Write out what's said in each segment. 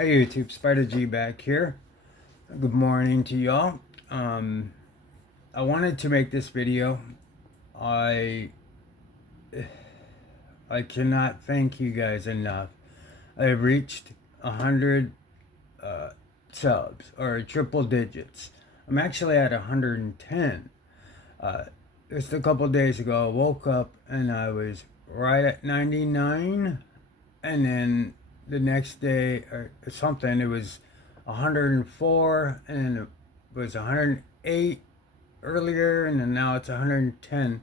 Hey YouTube, Spider G back here. Good morning to y'all. Um, I wanted to make this video. I I cannot thank you guys enough. I've reached 100 uh, subs or triple digits. I'm actually at 110. Uh, just a couple days ago, I woke up and I was right at 99, and then the next day or something, it was 104, and it was 108 earlier, and then now it's 110.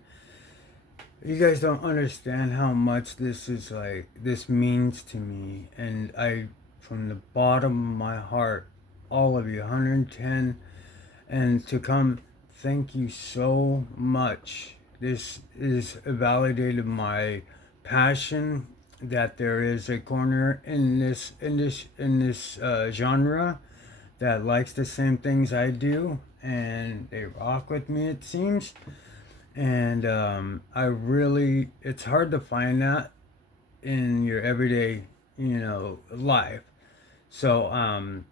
You guys don't understand how much this means to me, and I, from the bottom of my heart, all of you, 110, and to come, thank you so much. This is validated my passion, that there is a corner in this genre that likes the same things I do, and they rock with me, it seems. And I really, it's hard to find that in your everyday, life. So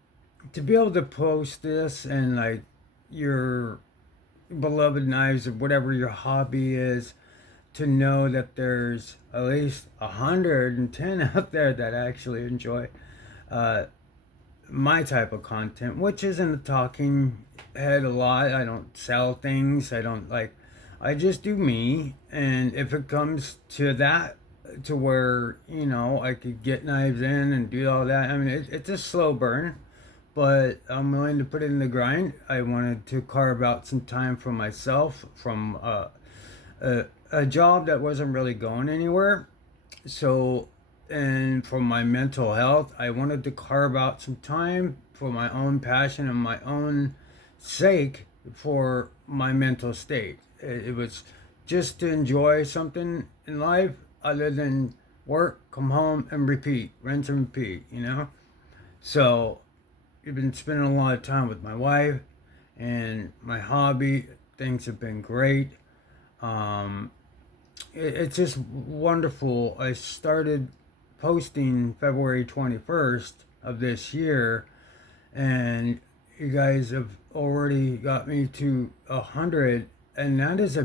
to be able to post this and like your beloved knives or whatever your hobby is, to know that there's at least 110 out there that actually enjoy uh, my type of content, which isn't a talking head a lot. I don't sell things. I don't like. I just do me, and if it comes to that, to where I could get knives in and do all that. I mean, it's a slow burn, but I'm willing to put it in the grind. I wanted to carve out some time for myself from a job that wasn't really going anywhere. So, and for my mental health, I wanted to carve out some time for my own passion and my own sake for my mental state. It was just to enjoy something in life other than work, come home, and repeat, rinse and repeat. So, I've been spending a lot of time with my wife and my hobby. Things have been great. Um, it's just wonderful. I started posting February 21st of this year, and you guys have already got me to 100, and that's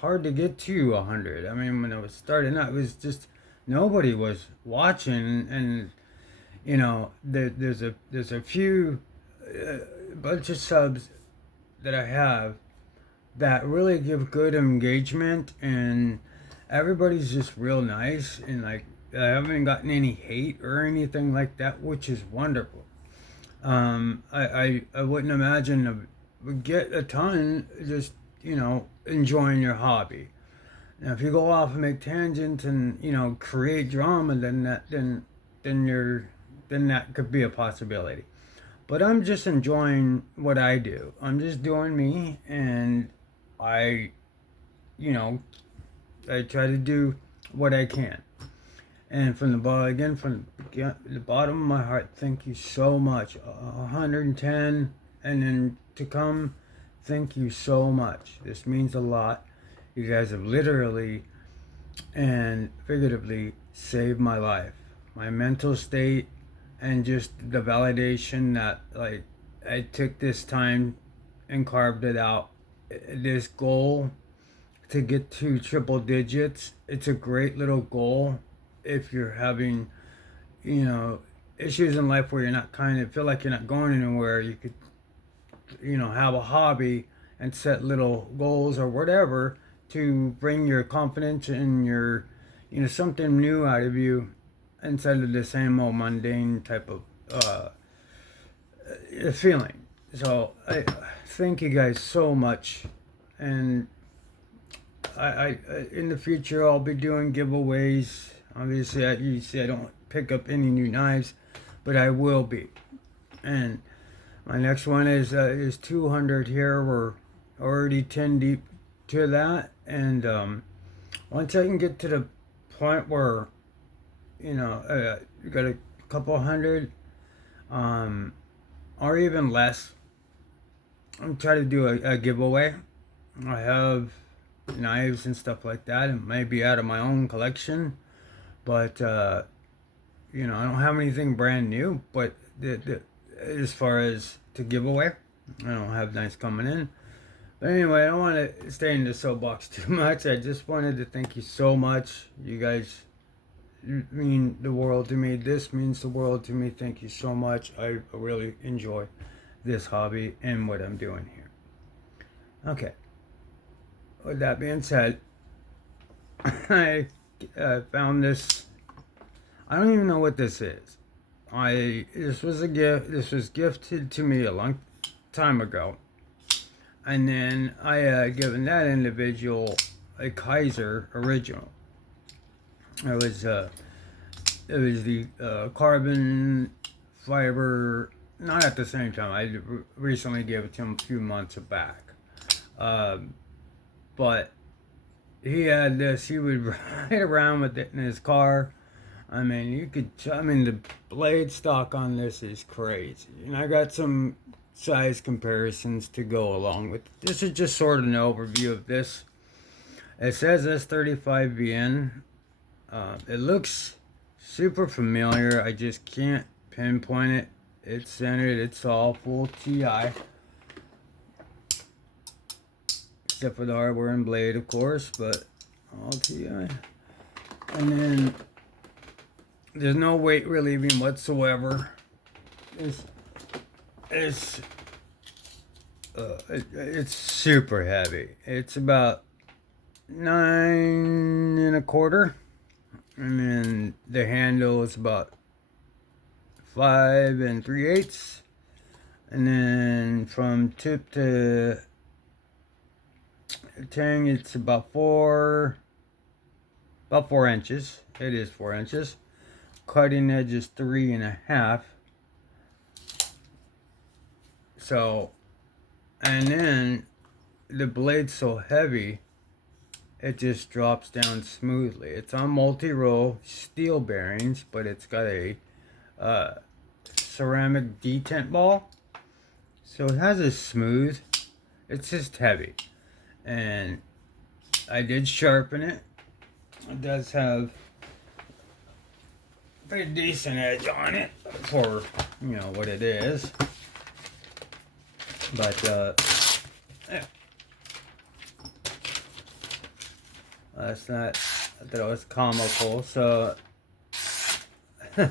hard to get to 100. I mean, when I was starting out, it was just nobody was watching, and there's a few bunch of subs that I have that really give good engagement, and everybody's just real nice, and like I haven't gotten any hate or anything like that, which is wonderful. I wouldn't imagine would get a ton just enjoying your hobby. Now, if you go off and make tangents and create drama, then that could be a possibility. But I'm just enjoying what I do. I'm just doing me, and I, you know, I try to do what I can. And from the bottom again, from the bottom of my heart, thank you so much. 110, and then to come, thank you so much. This means a lot. You guys have literally and figuratively saved my life, my mental state, and just the validation that like I took this time and carved it out. This goal to get to triple digits, it's a great little goal if you're having, you know, issues in life where you're not kind of feel like you're not going anywhere. You could, have a hobby and set little goals or whatever to bring your confidence and your, something new out of you instead of the same old mundane type of feeling. So I thank you guys so much, and I in the future I'll be doing giveaways. Obviously, you see I don't pick up any new knives, but I will be. And my next one is 200 here. We're already 10 deep to that, and once I can get to the point where you got a couple hundred, or even less, I'm trying to do a giveaway. I have knives and stuff like that. It may be out of my own collection, but I don't have anything brand new, but as far as to give away, I don't have nice coming in. But anyway, I don't want to stay in the soapbox too much. I just wanted to thank you so much. You guys mean the world to me. This means the world to me. Thank you so much. I really enjoy this hobby and what I'm doing here. Okay. With that being said, I found this. I don't even know what this is. This was a gift. This was gifted to me a long time ago, and then I had given that individual a Kaiser original. It was the carbon fiber. Not at the same time. I recently gave it to him a few months back, but he had this. He would ride around with it in his car. I mean, the blade stock on this is crazy. And I got some size comparisons to go along with. This is just sort of an overview of this. It says S35VN. It looks super familiar. I just can't pinpoint it. It's centered. It's all full TI. Except for the hardware and blade, of course, but all TI. And then there's no weight relieving whatsoever. It's super heavy. It's about 9 1/4, and then the handle is about 5 3/8, and then from tip to tang it's about 4 inches. It is 4 inches. Cutting edge is 3.5. So, and then the blade's so heavy, it just drops down smoothly. It's on multi-roll steel bearings, but it's got a ceramic detent ball. So it has a smooth, it's just heavy. And I did sharpen it. It does have pretty decent edge on it for what it is, but yeah. That's not, I thought it was comical. So so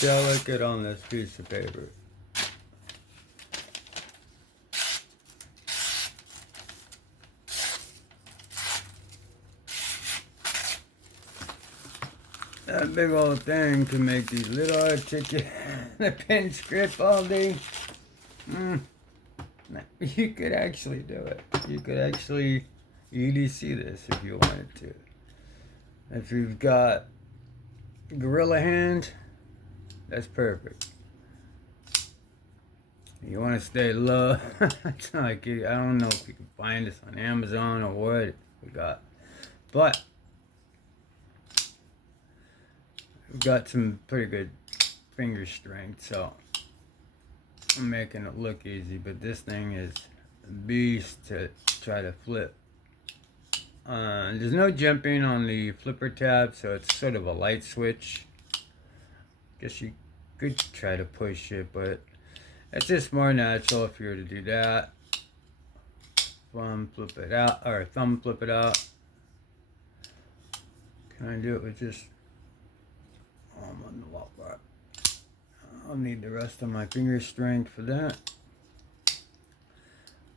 delicate on this piece of paper. That big old thing can make these little articulate pen script all day. You could actually do it. You could actually EDC this if you wanted to. If you've got gorilla hand, that's perfect. You want to stay low. It's not like I don't know if you can find this on Amazon or what we got, but we've got some pretty good finger strength, so I'm making it look easy, but this thing is a beast to try to flip. There's no jumping on the flipper tab, so it's sort of a light switch. Guess you could try to push it, but it's just more natural if you were to do that. Thumb flip it out, or thumb flip it out. Can I do it with just... I'm on the lock bar. I'll need the rest of my finger strength for that.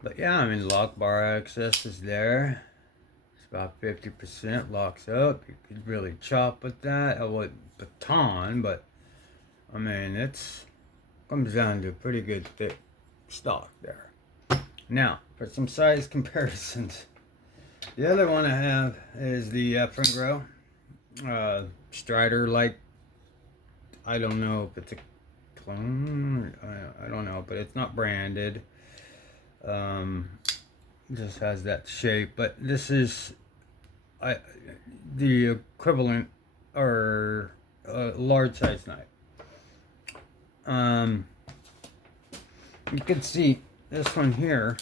But yeah, I mean, lock bar access is there. It's about 50%, locks up. You could really chop with that. I wouldn't baton, but I mean, it's comes down to a pretty good thick stock there. Now, for some size comparisons. The other one I have is the Fringro Strider, like, I don't know if it's a clone, I don't know, but it's not branded. Just has that shape, but this is the equivalent or large size knife. You can see this one here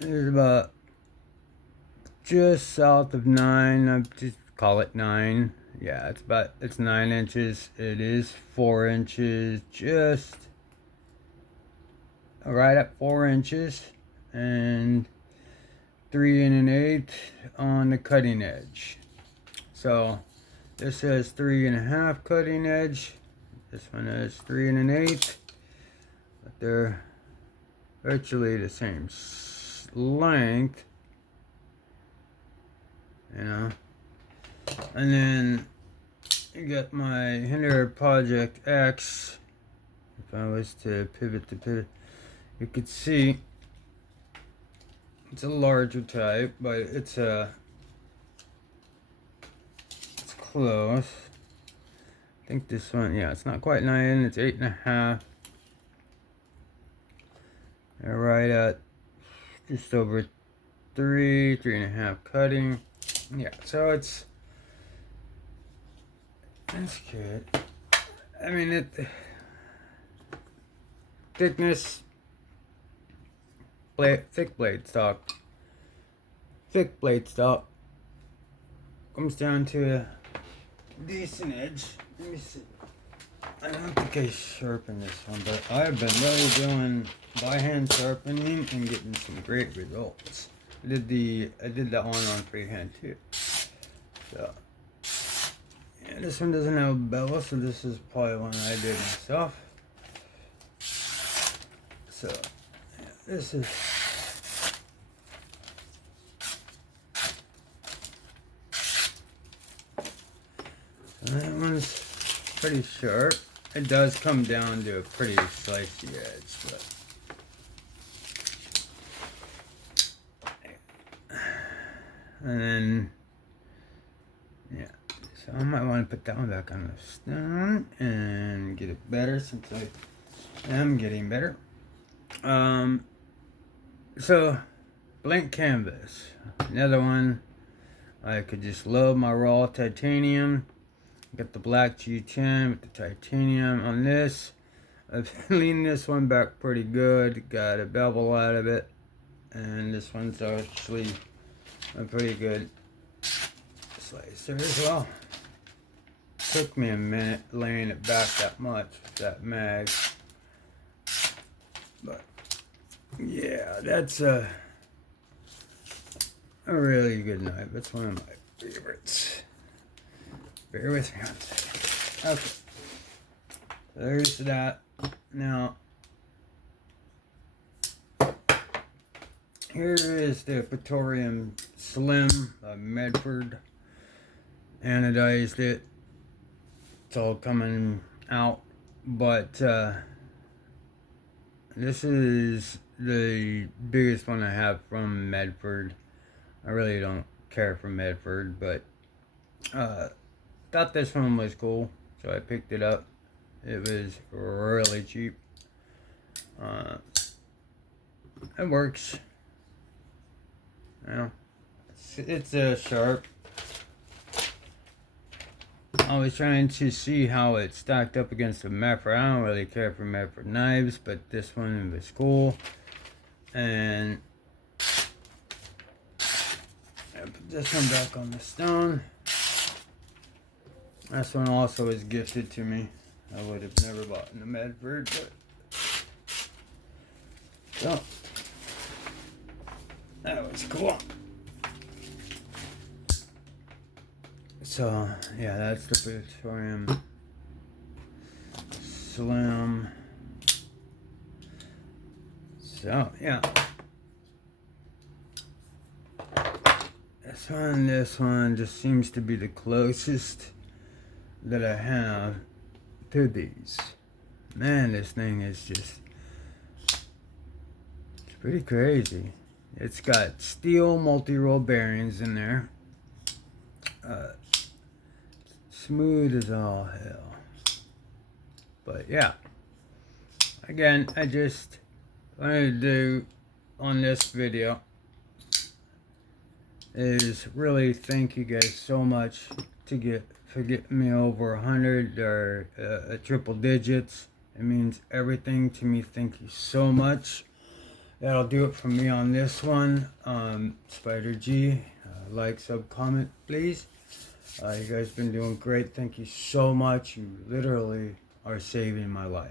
is about just south of 9. I just call it 9. Yeah, it's 9 inches. It is 4 inches, just right at 4 inches, and 3 1/8 on the cutting edge. So this says 3.5 cutting edge. This one is 3 1/8, but they're virtually the same length, you know. And then you got my Hinderer Project X. If I was to pivot, you could see it's a larger type, but it's close. I think this one, yeah, it's not quite 9, it's 8.5. They're right at just over 3.5 cutting. Yeah, so it's good. I mean, thickness, thick blade stock comes down to a decent edge. Let me see. I don't think I sharpened this one, but I've been really doing by hand sharpening and getting some great results. I did that one on freehand too. So yeah, this one doesn't have a bevel, so this is probably one I did myself. So yeah, this is. That one's pretty sharp. It does come down to a pretty slicey edge, but and then yeah, so I might want to put that one back on the stone and get it better, since I am getting better. So blank canvas, another one. I could just load my raw titanium. Got the black G10 with the titanium on this. I've leaned this one back pretty good. Got a bevel out of it. And this one's actually a pretty good slicer as well. Took me a minute laying it back that much with that mag. But yeah, that's a really good knife. It's one of my favorites. Bear with me one second. Okay. There's that. Now, here is the Praetorium Slim by Medford. Anodized it. It's all coming out. But this is the biggest one I have from Medford. I really don't care for Medford, but thought this one was cool, so I picked it up. It was really cheap. It works. You know, it's sharp. I was trying to see how it stacked up against the Medford. I don't really care for Medford knives, but this one was cool. And I put this one back on the stone. This one also was gifted to me. I would have never bought in the Medford, but so that was cool. So yeah, that's the Praetorium Slim. So yeah, this one just seems to be the closest that I have to these. Man, this thing is just, it's pretty crazy. It's got steel multi-roll bearings in there. Smooth as all hell. But yeah, again, I just wanted to do on this video is really thank you guys so much for getting me over 100 or triple digits. It means everything to me. Thank you so much. That'll do it for me on this one. Spider G, Like, sub, comment, please. You guys been doing great. Thank you so much. You literally are saving my life.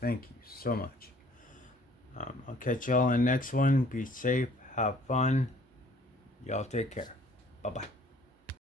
Thank you so much. I'll catch y'all in the next one. Be safe. Have fun. Y'all take care. Bye-bye.